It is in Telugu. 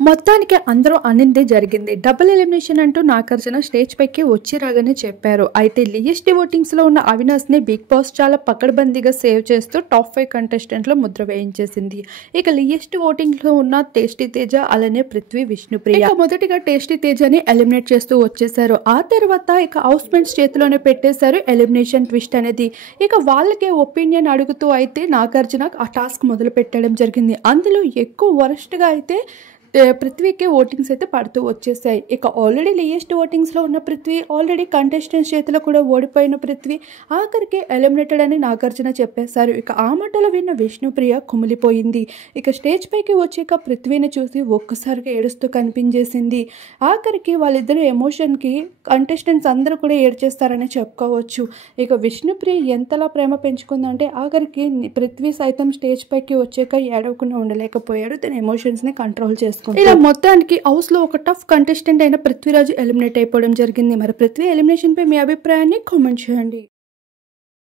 మొత్తానికి అందరూ అనిందే జరిగింది. డబుల్ ఎలిమినేషన్ అంటూ నాగార్జున స్టేజ్ పైకి వచ్చి రాగానే చెప్పారు. అయితే లియెస్ట్ ఓటింగ్స్ లో ఉన్న అవినాష్ ని బిగ్ బాస్ చాలా పకడ్బందీగా సేవ్ చేస్తూ టాప్ 5 కంటెస్టెంట్ లో ముద్ర వేయించేసింది. ఇక లియెస్ట్ ఓటింగ్ లో ఉన్న టేస్టీ తేజ అలానే పృథ్వీ, విష్ణుప్రియ మొదటిగా టేస్టీ తేజని ఎలిమినేట్ చేస్తూ వచ్చేసారు. ఆ తర్వాత ఇక హౌస్ మేట్స్ చేతిలోనే పెట్టేశారు ఎలిమినేషన్ ట్విస్ట్ అనేది. ఇక వాళ్ళకే ఒపీనియన్ అడుగుతూ అయితే నాగార్జున ఆ టాస్క్ మొదలు పెట్టడం జరిగింది. అందులో ఎక్కువ వరస్ట్ గా అయితే పృథ్వీకి ఓటింగ్స్ అయితే పడుతూ వచ్చేసాయి. ఇక ఆల్రెడీ లియెస్ట్ ఓటింగ్స్లో ఉన్న పృథ్వీ, ఆల్రెడీ కంటెస్టెంట్స్ చేతిలో కూడా ఓడిపోయిన పృథ్వీ ఆఖరికి ఎలిమినేటెడ్ అని నాగార్జున చెప్పేశారు. ఇక ఆ మాటలు విన్న విష్ణుప్రియ కుమిలిపోయింది. ఇక స్టేజ్ పైకి వచ్చాక పృథ్వీని చూసి ఒక్కసారిగా ఏడుస్తూ కనిపించేసింది. ఆఖరికి వాళ్ళిద్దరు ఎమోషన్కి కంటెస్టెంట్స్ అందరూ కూడా ఏడ్చేస్తారని చెప్పుకోవచ్చు. ఇక విష్ణుప్రియ ఎంతలా ప్రేమ పెంచుకుందంటే ఆఖరికి పృథ్వీ సైతం స్టేజ్ పైకి వచ్చాక ఏడవకుండా ఉండలేకపోయాడు. తన ఎమోషన్స్ని కంట్రోల్ చేసుకుంటాడు. ఇలా మొత్తానికి హౌస్ లో ఒక టఫ్ కంటెస్టెంట్ అయిన పృథ్వీరాజ్ ఎలిమినేట్ అయిపోవడం జరిగింది. మరి పృథ్వీ ఎలిమినేషన్ పై మీ అభిప్రాయాన్ని కామెంట్ చేయండి.